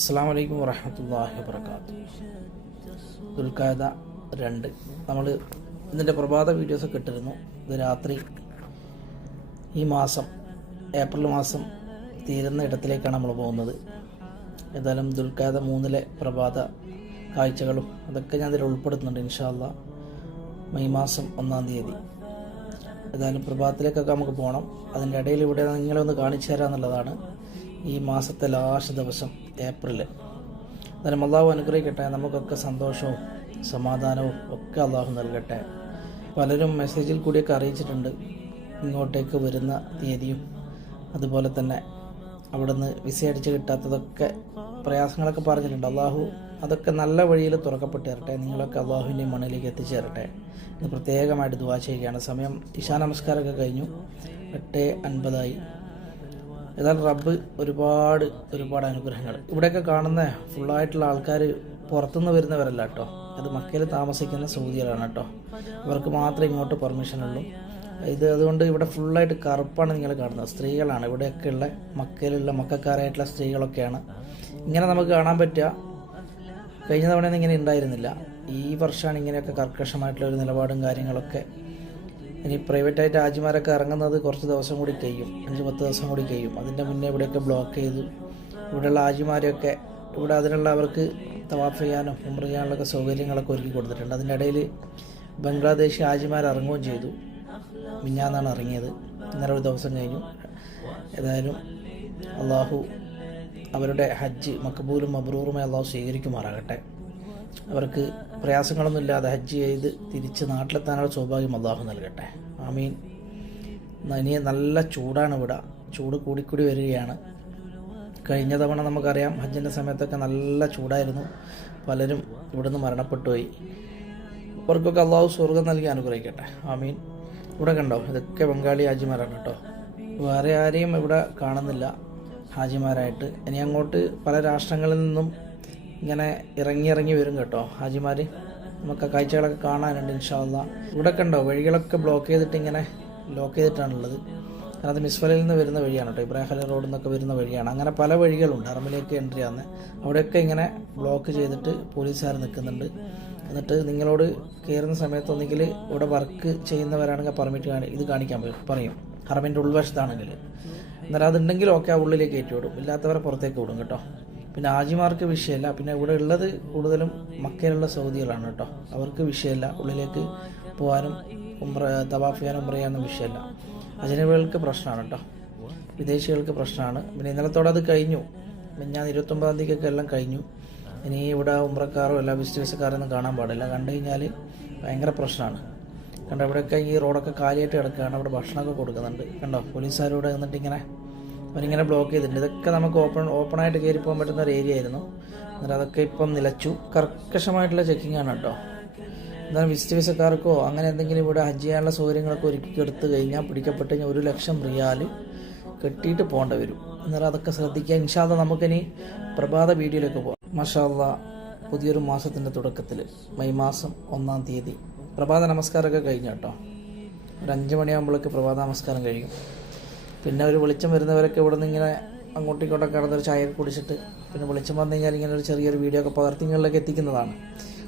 അസ്സാം വലൈക്കും വറഹമത്തല്ലാഹി വാബർക്കാത്തു ദുൽഖാദ രണ്ട്. നമ്മൾ ഇതിന്റെ പ്രഭാത വീഡിയോസൊക്കെ ഇട്ടിരുന്നു. ഇത് രാത്രി ഈ മാസം ഏപ്രിൽ മാസം തീരുന്ന ഇടത്തിലേക്കാണ് നമ്മൾ പോകുന്നത്. ഏതായാലും ദുൽഖാദ മൂന്നിലെ പ്രഭാത കാഴ്ചകളും അതൊക്കെ ഞാൻ ഇതിൽ ഉൾപ്പെടുത്തുന്നുണ്ട് ഇൻഷാല്ല മെയ് മാസം ഒന്നാം തീയതി. ഏതായാലും പ്രഭാതത്തിലേക്കൊക്കെ നമുക്ക് പോകണം അതിന്റെ ഇടയിൽ ഇവിടെ നിങ്ങളെ ഒന്ന് കാണിച്ചു തരാമെന്നുള്ളതാണ് ഈ മാസത്തെ ലാസ്റ്റ് ദിവസം. ഏപ്രിൽ എന്നാലും അള്ളാഹു അനുഗ്രഹിക്കട്ടെ. നമുക്കൊക്കെ സന്തോഷവും സമാധാനവും ഒക്കെ അള്ളാഹു നൽകട്ടെ. പലരും മെസ്സേജിൽ കൂടിയൊക്കെ അറിയിച്ചിട്ടുണ്ട്. ഇങ്ങോട്ടേക്ക് വരുന്ന തീയതിയും അതുപോലെ തന്നെ അവിടുന്ന് വിസ അടിച്ച് കിട്ടാത്തതൊക്കെ പ്രയാസങ്ങളൊക്കെ പറഞ്ഞിട്ടുണ്ട്. അള്ളാഹു അതൊക്കെ നല്ല വഴിയിൽ തുറക്കപ്പെട്ട് തരട്ടെ. നിങ്ങളൊക്കെ അള്ളാഹുവിന്റെ മണ്ണിലേക്ക് എത്തിച്ചേരട്ടെ. ഇത് പ്രത്യേകമായിട്ട് ദുവാ ചെയ്യുകയാണ്. സമയം ഇഷാ നമസ്കാരമൊക്കെ കഴിഞ്ഞു. എട്ട് അൻപതായി. ഏതായാലും റബ്ബ് ഒരുപാട് ഒരുപാട് അനുഗ്രഹങ്ങൾ. ഇവിടെയൊക്കെ കാണുന്ന ഫുള്ളായിട്ടുള്ള ആൾക്കാർ പുറത്തുനിന്ന് വരുന്നവരല്ല കേട്ടോ. അത് മക്കയിൽ താമസിക്കുന്ന സൗദികളാണ് കേട്ടോ. ഇവർക്ക് മാത്രമേ ഇങ്ങോട്ട് പെർമിഷൻ ഉള്ളൂ. ഇത് അതുകൊണ്ട് ഇവിടെ ഫുള്ളായിട്ട് കറുപ്പാണ് നിങ്ങൾ കാണുന്നത്. സ്ത്രീകളാണ്. ഇവിടെയൊക്കെയുള്ള മക്കയിലുള്ള മക്കാരായിട്ടുള്ള സ്ത്രീകളൊക്കെയാണ്. ഇങ്ങനെ നമുക്ക് കാണാൻ പറ്റുക. കഴിഞ്ഞ തവണയൊന്നും ഇങ്ങനെ ഉണ്ടായിരുന്നില്ല. ഈ വർഷമാണ് ഇങ്ങനെയൊക്കെ കർക്കശമായിട്ടുള്ള ഒരു നിലപാടും കാര്യങ്ങളൊക്കെ ഇനി പ്രൈവറ്റായിട്ട് ആജിമാരൊക്കെ ഇറങ്ങുന്നത് കുറച്ച് ദിവസം കൂടി കഴിയും. അഞ്ച് പത്ത് ദിവസം കൂടി കഴിയും. അതിന്റെ മുന്നേ ഇവിടെയൊക്കെ ബ്ലോക്ക് ചെയ്തു. ഇവിടെയുള്ള ആജിമാരെയൊക്കെ ഇവിടെ അതിനുള്ള അവർക്ക് തവാഫ് ചെയ്യാനും ഉമ്ര ചെയ്യാനുള്ളൊക്കെ സൗകര്യങ്ങളൊക്കെ ഒരുക്കി കൊടുത്തിട്ടുണ്ട്. അതിന്റെ ഇടയിൽ ബംഗ്ലാദേശ് ആജിമാർ ഇറങ്ങുകയും ചെയ്തു. മിഞ്ഞാന്നാണ് ഇറങ്ങിയത്. ഇന്നലെ ഒരു ദിവസം കഴിഞ്ഞു. ഏതായാലും അള്ളാഹു അവരുടെ ഹജ്ജ് മക്കബൂലും മബ്രൂറുമായി അള്ളാഹു സ്വീകരിക്കുമാറാകട്ടെ. അവർക്ക് പ്രയാസങ്ങളൊന്നുമില്ലാതെ ഹജ്ജ് ചെയ്ത് തിരിച്ച് നാട്ടിലെത്താനുള്ള സൗഭാഗ്യം അള്ളാഹു നൽകട്ടെ. ആമീൻ. ഇനി നല്ല ചൂടാണ് ഇവിടെ. ചൂട് കൂടിക്കൂടി വരികയാണ്. കഴിഞ്ഞ തവണ നമുക്കറിയാം ഹജ്ജിന്റെ സമയത്തൊക്കെ നല്ല ചൂടായിരുന്നു. പലരും ഇവിടുന്ന് മരണപ്പെട്ടു പോയി അവർക്കൊക്കെ അള്ളാഹു സ്വർഗം നൽകി അനുഗ്രഹിക്കട്ടെ. ആമീൻ. ഇവിടെ കണ്ടോ? ഇതൊക്കെ ബംഗാളി ഹാജിമാരാണ് കേട്ടോ. വേറെ ആരെയും ഇവിടെ കാണുന്നില്ല ഹാജിമാരായിട്ട്. ഇനി അങ്ങോട്ട് പല രാഷ്ട്രങ്ങളിൽ നിന്നും ഇങ്ങനെ ഇറങ്ങി ഇറങ്ങി വരും കേട്ടോ. ഹാജിമാർ നമുക്ക് കാഴ്ചകളൊക്കെ കാണാനുണ്ട് ഇൻഷാല്ല ഇവിടെ കണ്ടോ വഴികളൊക്കെ ബ്ലോക്ക് ചെയ്തിട്ട് ഇങ്ങനെ ലോക്ക് ചെയ്തിട്ടാണുള്ളത്. അത് മിസ്ഫലിൽ നിന്ന് വരുന്ന വഴിയാണ് കേട്ടോ ഇബ്രാഹിം റോഡിൽ നിന്നൊക്കെ വരുന്ന വഴിയാണ്. അങ്ങനെ പല വഴികളുണ്ട് അറമിലേക്ക് എൻട്രി ആകുന്നത് അവിടെയൊക്കെ ഇങ്ങനെ ബ്ലോക്ക് ചെയ്തിട്ട് പോലീസുകാർ നിൽക്കുന്നുണ്ട്. എന്നിട്ട് നിങ്ങളോട് കയറുന്ന സമയത്ത് ഒന്നെങ്കിൽ ഇവിടെ വർക്ക് ചെയ്യുന്നവരാണെങ്കിൽ പെർമിറ്റ് ഇത് കാണിക്കാൻ പറയും. ഹറമിന്റെ ഉൾവശത്താണെങ്കിൽ എന്നാൽ അതുണ്ടെങ്കിൽ ഓക്കെ ആ ഉള്ളിലേക്ക് കയറ്റി വിടും ഇല്ലാത്തവരെ പുറത്തേക്ക് വിടും കേട്ടോ. പിന്നെ ആജിമാർക്ക് വിഷയമല്ല. പിന്നെ ഇവിടെ ഉള്ളത് കൂടുതലും മക്കയിലുള്ള സൗദികളാണ് കേട്ടോ. അവർക്ക് വിഷയമല്ല. ഉള്ളിലേക്ക് പോകാനും ഉമ്ര തവാഫ് ചെയ്യാനും ചെയ്യാനും വിഷയമല്ല. അജനബികൾക്ക് പ്രശ്നമാണ് കേട്ടോ. വിദേശികൾക്ക് പ്രശ്നമാണ്. പിന്നെ ഇന്നലത്തോടെ അത് കഴിഞ്ഞു. ഞാൻ ഇരുപത്തൊമ്പതാം തീയതിക്കൊക്കെ എല്ലാം കഴിഞ്ഞു. ഇനി ഇവിടെ ഉമ്രക്കാരോ എല്ലാ ബിസിനസ്സുകാരൊന്നും കാണാൻ പാടില്ല. കണ്ടു കഴിഞ്ഞാൽ ഭയങ്കര പ്രശ്നമാണ്. കണ്ടോ ഇവിടെയൊക്കെ ഈ റോഡൊക്കെ കാലിയായിട്ട് കിടക്കുകയാണ്. അവിടെ ഭക്ഷണമൊക്കെ കൊടുക്കുന്നുണ്ട്. കണ്ടോ പോലീസുകാരോട് നിന്നിട്ട് ഇങ്ങനെ അവരിങ്ങനെ ബ്ലോക്ക് ചെയ്തിട്ടുണ്ട്. ഇതൊക്കെ നമുക്ക് ഓപ്പൺ ഓപ്പണായിട്ട് കയറി പോകാൻ പറ്റുന്ന ഒരു ഏരിയ ആയിരുന്നു. എന്നിട്ട് അതൊക്കെ ഇപ്പം നിലച്ചു. കർക്കശമായിട്ടുള്ള ചെക്കിംഗ് ആണ് കേട്ടോ. എന്നാലും വിസിറ്റ് വിസക്കാർക്കോ അങ്ങനെ എന്തെങ്കിലും ഇവിടെ ഹജ്ജ് ചെയ്യാനുള്ള സൗകര്യങ്ങളൊക്കെ ഒരുക്കി എടുത്തു കഴിഞ്ഞാൽ പിടിക്കപ്പെട്ട് കഴിഞ്ഞാൽ ഒരു ലക്ഷം റിയാൽ കെട്ടിയിട്ട് പോകേണ്ടി വരും. എന്നാൽ അതൊക്കെ ശ്രദ്ധിക്കുക. ഇൻഷാല്ല നമുക്കിനി പ്രഭാത വീഡിയോയിലേക്ക് പോകാം. മഷാല്ല പുതിയൊരു മാസത്തിന്റെ തുടക്കത്തിൽ മെയ് മാസം ഒന്നാം തീയതി. പ്രഭാത നമസ്കാരമൊക്കെ കഴിഞ്ഞു കേട്ടോ. ഒരു അഞ്ച് മണിയാകുമ്പോഴേക്ക് പ്രഭാത നമസ്കാരം കഴിയും. പിന്നെ ഒരു വെളിച്ചം വരുന്നവരൊക്കെ ഇവിടെ നിന്ന് ഇങ്ങനെ അങ്ങോട്ടും ഇങ്ങോട്ടൊക്കെ കടന്നൊരു ചായ കുടിച്ചിട്ട് പിന്നെ വെളിച്ചം വന്നു കഴിഞ്ഞാൽ ഇങ്ങനെ ഒരു ചെറിയൊരു വീഡിയോ ഒക്കെ പകർത്തിങ്ങളിലേക്ക് എത്തിക്കുന്നതാണ്.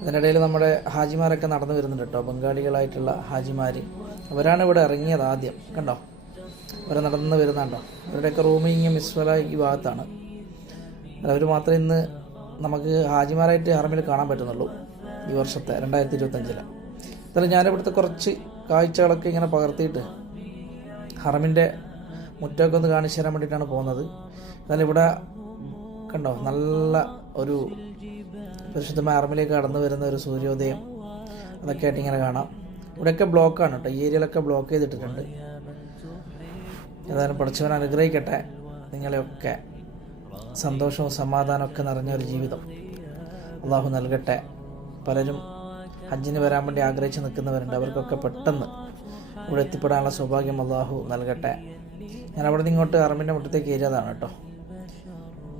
അതിനിടയിൽ നമ്മുടെ ഹാജിമാരൊക്കെ നടന്നു വരുന്നുണ്ട് കേട്ടോ. ബംഗാളികളായിട്ടുള്ള ഹാജിമാർ അവരാണ് ഇവിടെ ഇറങ്ങിയത് ആദ്യം. കണ്ടോ? അവർ നടന്ന് വരുന്നുണ്ടോ അവരുടെയൊക്കെ റൂമിങ് മിസ്വല ഈ ഭാഗത്താണ്. അവർ മാത്രമേ ഇന്ന് നമുക്ക് ഹാജിമാരായിട്ട് ഹറമിൽ കാണാൻ പറ്റുന്നുള്ളൂ ഈ വർഷത്തെ രണ്ടായിരത്തി ഇരുപത്തഞ്ചിൽ എന്നാലും ഞാനിവിടുത്തെ കുറച്ച് കാഴ്ചകളൊക്കെ ഇങ്ങനെ പകർത്തിയിട്ട് ഹറമിന്റെ മുറ്റമൊക്കെ ഒന്ന് കാണിച്ചു തരാൻ വേണ്ടിയിട്ടാണ് പോകുന്നത്. എന്നാലും ഇവിടെ കണ്ടോ നല്ല ഒരു പരിശുദ്ധമായ അറമിലേക്ക് കടന്നു വരുന്ന ഒരു സൂര്യോദയം. അതൊക്കെ ആയിട്ട് ഇങ്ങനെ കാണാം. ഇവിടെയൊക്കെ ബ്ലോക്കാണ് കേട്ടോ. ഈ ഏരിയയിലൊക്കെ ബ്ലോക്ക് ചെയ്തിട്ടുണ്ട് ഏതായാലും പഠിച്ചവൻ അനുഗ്രഹിക്കട്ടെ. നിങ്ങളെയൊക്കെ സന്തോഷവും സമാധാനവും ഒക്കെ നിറഞ്ഞ ഒരു ജീവിതം. അള്ളാഹു നൽകട്ടെ. പലരും ഹജ്ജിന് വരാൻ വേണ്ടി ആഗ്രഹിച്ച് നിൽക്കുന്നവരുണ്ട്. അവർക്കൊക്കെ പെട്ടെന്ന് ഇവിടെ എത്തിപ്പെടാനുള്ള സൗഭാഗ്യം അള്ളാഹു നൽകട്ടെ. ഞാൻ അവിടെ നിന്ന് ഇങ്ങോട്ട് അറമിന്റെ മുറ്റത്തേക്ക് ഏരിയതാണ് കേട്ടോ.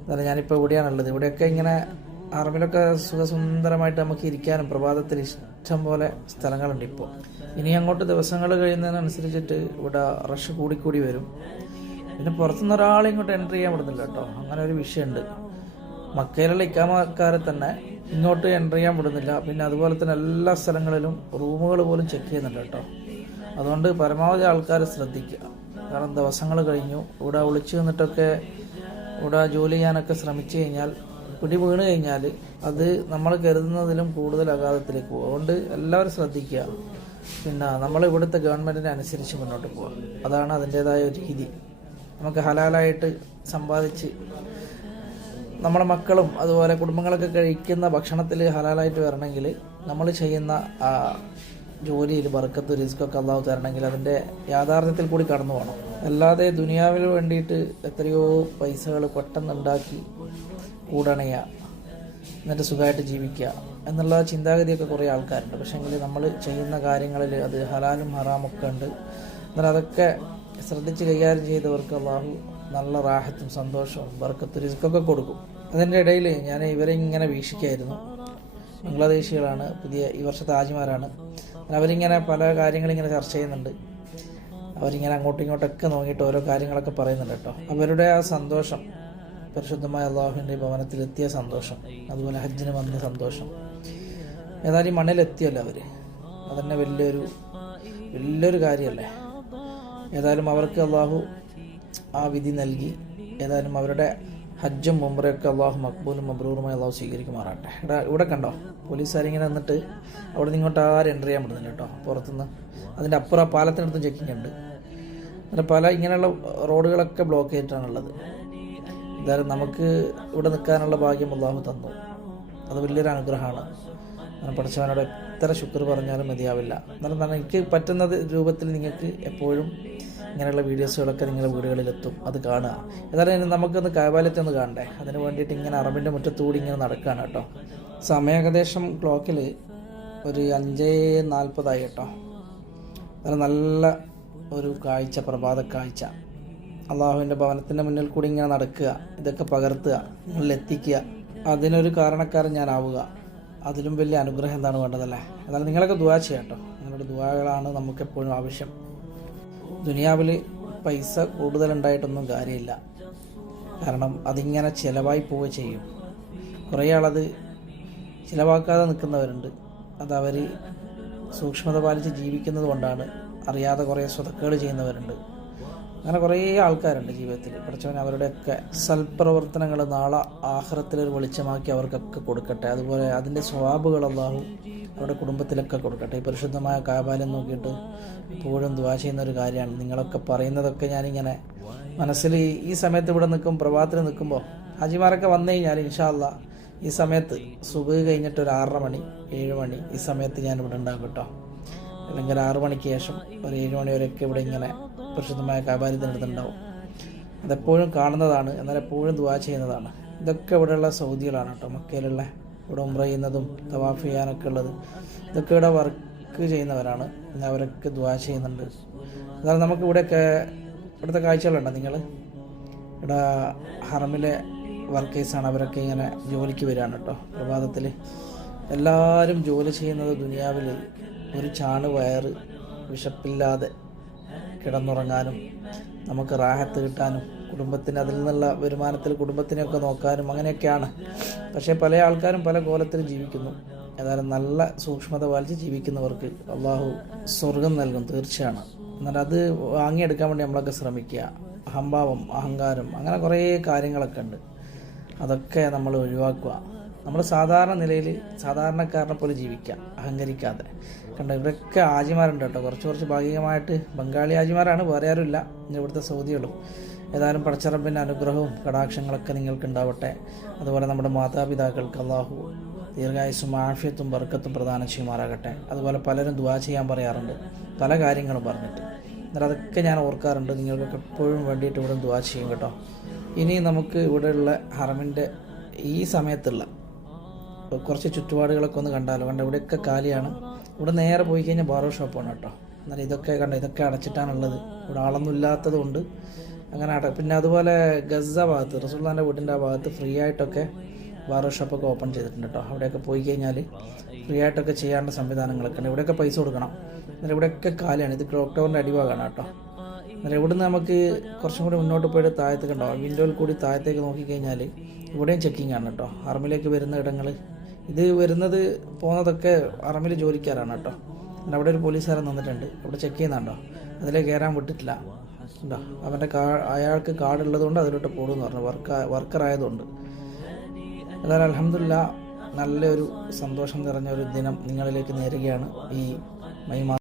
എന്നാലും ഞാനിപ്പോൾ ഇവിടെയാണുള്ളത് ഇവിടെയൊക്കെ ഇങ്ങനെ അറമിലൊക്കെ സുഖസുന്ദരമായിട്ട് നമുക്ക് ഇരിക്കാനും പ്രഭാതത്തിൽ ഇഷ്ടം പോലെ സ്ഥലങ്ങളുണ്ട് ഇപ്പോൾ ഇനി അങ്ങോട്ട് ദിവസങ്ങൾ കഴിയുന്നതിനനുസരിച്ചിട്ട് ഇവിടെ റഷ് കൂടിക്കൂടി വരും. പിന്നെ പുറത്തുനിന്ന് ഒരാളെ ഇങ്ങോട്ട് എൻട്രി ചെയ്യാൻ പറ്റുന്നില്ല കേട്ടോ. അങ്ങനെ ഒരു വിഷയമുണ്ട്. മക്കയിലുള്ള ഇക്കാമക്കാരെ തന്നെ ഇങ്ങോട്ട് എൻട്രി ചെയ്യാൻ വിടുന്നില്ല. പിന്നെ അതുപോലെ തന്നെ എല്ലാ സ്ഥലങ്ങളിലും റൂമുകൾ പോലും ചെക്ക് ചെയ്യുന്നുണ്ട് കേട്ടോ. അതുകൊണ്ട് പരമാവധി ആൾക്കാർ ശ്രദ്ധിക്കുക. കാരണം ദിവസങ്ങൾ കഴിഞ്ഞു. ഇവിടെ ഒളിച്ചു നിന്നിട്ടൊക്കെ ഇവിടെ ജോലി ചെയ്യാനൊക്കെ ശ്രമിച്ചു കഴിഞ്ഞാൽ പിടി വീണ് കഴിഞ്ഞാൽ അത് നമ്മൾ കരുതുന്നതിലും കൂടുതൽ അഗാധത്തിലേക്ക് പോകും. അതുകൊണ്ട് എല്ലാവരും ശ്രദ്ധിക്കുക. പിന്നെ നമ്മൾ ഇവിടുത്തെ ഗവൺമെന്റിനെ അനുസരിച്ച് മുന്നോട്ട് പോകുക അതാണ് അതിന്റെതായ ഒരു രീതി. നമുക്ക് ഹലാലായിട്ട് സമ്പാദിച്ച് നമ്മുടെ മക്കളും അതുപോലെ കുടുംബങ്ങളൊക്കെ കഴിക്കുന്ന ഭക്ഷണത്തിൽ ഹലാലായിട്ട് വരണമെങ്കിൽ നമ്മൾ ചെയ്യുന്ന ജോലിയിൽ ബർക്കത്ത് റിസ്ക്കൊക്കെ അള്ളാഹു തരണമെങ്കിൽ അതിന്റെ യാഥാർത്ഥ്യത്തിൽ കൂടി കടന്നു പോകണം. അല്ലാതെ ദുനിയാവിന് വേണ്ടിയിട്ട് എത്രയോ പൈസകൾ പെട്ടെന്ന് ഉണ്ടാക്കി കൂടണയുക എന്നിട്ട് സുഖമായിട്ട് ജീവിക്കുക എന്നുള്ള ചിന്താഗതിയൊക്കെ കുറേ ആൾക്കാരുണ്ട്. പക്ഷേ പക്ഷേങ്കിൽ നമ്മൾ ചെയ്യുന്ന കാര്യങ്ങളിൽ അത് ഹലാലും ഹറാമൊക്കെ ഉണ്ട്. എന്നാൽ അതൊക്കെ ശ്രദ്ധിച്ച് കൈകാര്യം ചെയ്തവർക്ക് അള്ളാഹു നല്ല റാഹത്തും സന്തോഷവും ബർക്കത്ത് റിസ്ക്കൊക്കെ കൊടുക്കും. അതിന്റെ ഇടയിൽ ഞാൻ ഇവരെ ഇങ്ങനെ വീക്ഷിക്കായിരുന്നു. ബംഗ്ലാദേശികളാണ് പുതിയ ഈ വർഷത്തെ ആജിമാരാണ് അവരിങ്ങനെ പല കാര്യങ്ങളിങ്ങനെ ചർച്ച ചെയ്യുന്നുണ്ട്. അവരിങ്ങനെ അങ്ങോട്ടും ഇങ്ങോട്ടൊക്കെ നോക്കിയിട്ട് ഓരോ കാര്യങ്ങളൊക്കെ പറയുന്നുണ്ട് കേട്ടോ. അവരുടെ ആ സന്തോഷം പരിശുദ്ധമായ അള്ളാഹുവിന്റെ ഭവനത്തിലെത്തിയ സന്തോഷം അതുപോലെ ഹജ്ജിന് വന്ന സന്തോഷം. ഏതായാലും മണ്ണിലെത്തിയല്ലോ അവർ അതന്നെ വലിയൊരു വലിയൊരു കാര്യമല്ലേ? ഏതായാലും അവർക്ക് അള്ളാഹു ആ വിധി നൽകി. ഏതായാലും അവരുടെ ഹജ്ജും മുമ്പറയൊക്കെ അള്ളാഹു മക്ബൂലും മബ്രൂറുമായി അള്ളാഹു സ്വീകരിക്കുമാറാട്ടെ ഇവിടെ ഇവിടെ കണ്ടോ? പോലീസുകാരിങ്ങനെ വന്നിട്ട് അവിടെ നിന്ന് ഇങ്ങോട്ട് ആരും എന്റർ ചെയ്യാൻ പറ്റുന്നില്ല കേട്ടോ. പുറത്തുനിന്ന് അതിന്റെ അപ്പുറം പാലത്തിനടുത്തും ചെക്കിംഗ് ഉണ്ട്. അങ്ങനെ പല ഇങ്ങനെയുള്ള റോഡുകളൊക്കെ ബ്ലോക്ക് ചെയ്തിട്ടാണുള്ളത്. എന്തായാലും നമുക്ക് ഇവിടെ നിൽക്കാനുള്ള ഭാഗ്യം അള്ളാഹു തന്നു. അത് വലിയൊരു അനുഗ്രഹമാണ്. പഠിച്ചവനോട് എത്ര ശുക്ർ പറഞ്ഞാലും മതിയാവില്ല. എന്നാലും പറഞ്ഞാൽ എനിക്ക് പറ്റുന്ന രൂപത്തിൽ നിങ്ങൾക്ക് എപ്പോഴും ഇങ്ങനെയുള്ള വീഡിയോസുകളൊക്കെ നിങ്ങളുടെ വീടുകളിലെത്തും. അത് കാണുക. ഏതായാലും നമുക്കൊന്ന് കാവാലത്തെ ഒന്ന് കാണണ്ടേ? അതിന് വേണ്ടിയിട്ട് ഇങ്ങനെ അറബിന്റെ മുറ്റത്തൂടി ഇങ്ങനെ നടക്കുകയാണ് കേട്ടോ. സമയം ഏകദേശം ക്ലോക്കിൽ ഒരു അഞ്ച് നാൽപ്പതായി കേട്ടോ. അത് നല്ല ഒരു കാഴ്ച പ്രഭാത കാഴ്ച. അള്ളാഹുവിന്റെ ഭവനത്തിന്റെ മുന്നിൽ കൂടി ഇങ്ങനെ നടക്കുക. ഇതൊക്കെ പകർത്തുക. നിങ്ങളിലെത്തിക്കുക അതിനൊരു കാരണക്കാരൻ ഞാനാവുക. അതിലും വലിയ അനുഗ്രഹം എന്താണ് വേണ്ടതല്ലേ? എന്നാലും നിങ്ങളൊക്കെ ദുവാ ചെയ്യാം കേട്ടോ. നിങ്ങളുടെ ദുവാകളാണ് നമുക്കെപ്പോഴും ആവശ്യം. ദുനിയാവിൽ പൈസ കൂടുതലുണ്ടായിട്ടൊന്നും കാര്യമില്ല. കാരണം അതിങ്ങനെ ചിലവായി പോവുക ചെയ്യും. കുറേ ആളത് ചിലവാക്കാതെ നിൽക്കുന്നവരുണ്ട്. അതവർ സൂക്ഷ്മത പാലിച്ച് ജീവിക്കുന്നത് കൊണ്ടാണ് അറിയാതെ കുറേ സ്വതക്കുകൾ ചെയ്യുന്നവരുണ്ട്. അങ്ങനെ കുറേ ആൾക്കാരുണ്ട് ജീവിതത്തിൽ. പഠിച്ചവൻ അവരുടെയൊക്കെ സൽപ്രവർത്തനങ്ങൾ നാളെ ആഹ്റത്തിലൊരു വെളിച്ചമാക്കി അവർക്കൊക്കെ കൊടുക്കട്ടെ. അതുപോലെ അതിന്റെ സ്വാബുകൾ അള്ളാഹു അവരുടെ കുടുംബത്തിലൊക്കെ കൊടുക്കട്ടെ. ഈ പരിശുദ്ധമായ കാബാലം നോക്കിയിട്ട് എപ്പോഴും ദ്വാ ചെയ്യുന്ന ഒരു കാര്യമാണ്. നിങ്ങളൊക്കെ പറയുന്നതൊക്കെ ഞാനിങ്ങനെ മനസ്സിൽ ഈ സമയത്ത് ഇവിടെ നിൽക്കും പ്രഭാതത്തിൽ നിൽക്കുമ്പോൾ ഹാജിമാരൊക്കെ വന്നു കഴിഞ്ഞാൽ ഇൻഷാല്ല ഈ സമയത്ത് സുബ് കഴിഞ്ഞിട്ട് ഒരു ആറര മണി ഏഴ് മണി ഈ സമയത്ത് ഞാൻ ഇവിടെ ഉണ്ടാകും കേട്ടോ. അല്ലെങ്കിൽ ആറു മണിക്ക് ശേഷം ഒരു ഏഴ് മണി വരെയൊക്കെ ഇവിടെ ഇങ്ങനെ പരിശുദ്ധമായ കാബാലിത്തിനടുത്തുണ്ടാവും അതെപ്പോഴും കാണുന്നതാണ് എന്നാൽ എപ്പോഴും ദുവാ ചെയ്യുന്നതാണ്. ഇതൊക്കെ ഇവിടെയുള്ള സൗദികളാണ് കേട്ടോ. മക്കയിലുള്ള ഇവിടെ ഉംറ ചെയ്യുന്നതും തവാഫ് ചെയ്യാനൊക്കെ ഉള്ളത്. ഇതൊക്കെ ഇവിടെ വർക്ക് ചെയ്യുന്നവരാണ്. അവരൊക്കെ ദുവാ ചെയ്യുന്നുണ്ട്. എന്നാൽ നമുക്ക് ഇവിടെയൊക്കെ ഇവിടുത്തെ കാഴ്ചകളുണ്ടോ നിങ്ങൾ? ഇവിടെ ഹറമിലെ വർക്കേഴ്സാണ് അവരൊക്കെ ഇങ്ങനെ ജോലിക്ക് വരികയാണ് കേട്ടോ. പ്രഭാതത്തിൽ എല്ലാവരും ജോലി ചെയ്യുന്നത് ദുനിയാവിൽ ഒരു ചാണ് വയറ് വിശപ്പില്ലാതെ കിടന്നുറങ്ങാനും നമുക്ക് റാഹത്ത് കിട്ടാനും കുടുംബത്തിന് അതിൽ നിന്നുള്ള വരുമാനത്തിൽ കുടുംബത്തിനെയൊക്കെ നോക്കാനും അങ്ങനെയൊക്കെയാണ്. പക്ഷേ പല ആൾക്കാരും പല കോലത്തിൽ ജീവിക്കുന്നു. ഏതായാലും നല്ല സൂക്ഷ്മത പാലിച്ച് ജീവിക്കുന്നവർക്ക് അള്ളാഹു സ്വർഗം നൽകും തീർച്ചയാണ്. എന്നാൽ അത് വാങ്ങിയെടുക്കാൻ വേണ്ടി നമ്മളൊക്കെ ശ്രമിക്കുക. അഹംഭാവം അഹങ്കാരം അങ്ങനെ കുറേ കാര്യങ്ങളൊക്കെ ഉണ്ട്. അതൊക്കെ നമ്മൾ ഒഴിവാക്കുക. നമ്മൾ സാധാരണ നിലയിൽ സാധാരണക്കാരനെ പോലെ ജീവിക്കാം അഹങ്കരിക്കാതെ. കണ്ടോ ഇവരൊക്കെ ആജിമാരുണ്ട് കേട്ടോ. കുറച്ച് കുറച്ച് ഭാഗികമായിട്ട് ബംഗാളി ആജിമാരാണ് വേറെ ആരുമില്ല. ഇവിടുത്തെ സൗദികളും. ഏതായാലും പടച്ചറമ്പിന്റെ അനുഗ്രഹവും കടാക്ഷങ്ങളൊക്കെ നിങ്ങൾക്ക് ഉണ്ടാവട്ടെ. അതുപോലെ നമ്മുടെ മാതാപിതാക്കൾക്ക് അള്ളാഹു ദീർഘായുസും ആഫ്യത്തും ബർക്കത്തും പ്രദാനം ചെയ്യുമാറാകട്ടെ. അതുപോലെ പലരും ദുവാ ചെയ്യാൻ പറയാറുണ്ട്. പല കാര്യങ്ങളും പറഞ്ഞിട്ട്. എന്നാൽ അതൊക്കെ ഞാൻ ഓർക്കാറുണ്ട്. നിങ്ങൾക്കൊക്കെ എപ്പോഴും വേണ്ടിയിട്ട് ഇവിടെ ദുവാ ചെയ്യും കേട്ടോ. ഇനി നമുക്ക് ഇവിടെയുള്ള ഹറമിന്റെ ഈ സമയത്തുള്ള കുറച്ച് ചുറ്റുപാടുകളൊക്കെ ഒന്ന് കണ്ടാലോ? കണ്ട? ഇവിടെയൊക്കെ കാലിയാണ്. ഇവിടെ നേരെ പോയി കഴിഞ്ഞാൽ ബാർബർ ഷോപ്പാണ് കേട്ടോ. എന്നാൽ ഇതൊക്കെ കണ്ട? ഇതൊക്കെ അടച്ചിട്ടാണുള്ളത്. ഇവിടെ ആളൊന്നും ഇല്ലാത്തത് കൊണ്ട് അങ്ങനെ അട പിന്നെ അതുപോലെ ഗസ ഭാഗത്ത് റസൂള്ളാന്റെ വീടിന്റെ ആ ഭാഗത്ത് ഫ്രീ ആയിട്ടൊക്കെ ബാർബർ ഷോപ്പൊക്കെ ഓപ്പൺ ചെയ്തിട്ടുണ്ട് കേട്ടോ. അവിടെയൊക്കെ പോയി കഴിഞ്ഞാൽ ഫ്രീ ആയിട്ടൊക്കെ ചെയ്യാനുള്ള സംവിധാനങ്ങളൊക്കെ ഉണ്ട്. ഇവിടെയൊക്കെ പൈസ കൊടുക്കണം. എന്നാൽ ഇവിടെയൊക്കെ കാലിയാണ്. ഇത് ക്ലോക്ക് അടിഭാഗമാണ് കേട്ടോ. എന്നാൽ ഇവിടുന്ന് നമുക്ക് കുറച്ചും കൂടി മുന്നോട്ട് പോയിട്ട് താഴത്തേക്ക് ഉണ്ടാവും വിൻഡോയിൽ കൂടി താഴത്തേക്ക് നോക്കിക്കഴിഞ്ഞാൽ ഇവിടെയും ചെക്കിംഗ് ആണ് കേട്ടോ. ആർമിലേക്ക് വരുന്ന ഇടങ്ങൾ ഇത് വരുന്നത് പോകുന്നതൊക്കെ അറമിൽ ജോലിക്കാരാണ് കേട്ടോ. പിന്നെ അവിടെ ഒരു പോലീസുകാരൻ നിന്നിട്ടുണ്ട്. അവിടെ ചെക്ക് ചെയ്യുന്നുണ്ടോ? അതിലേക്ക് കയറാൻ വിട്ടിട്ടില്ല. ഉണ്ടോ? അവന്റെ കാ അയാൾക്ക് കാർഡ് ഉള്ളതുകൊണ്ട് അതിലോട്ട് പോകുമെന്ന് പറഞ്ഞു. വർക്ക് വർക്കർ ആയതുകൊണ്ട്. അതായത് അലഹമില്ല നല്ലൊരു സന്തോഷം നിറഞ്ഞ ഒരു ദിനം നിങ്ങളിലേക്ക് നേരുകയാണ് ഈ മെയ് മാസം.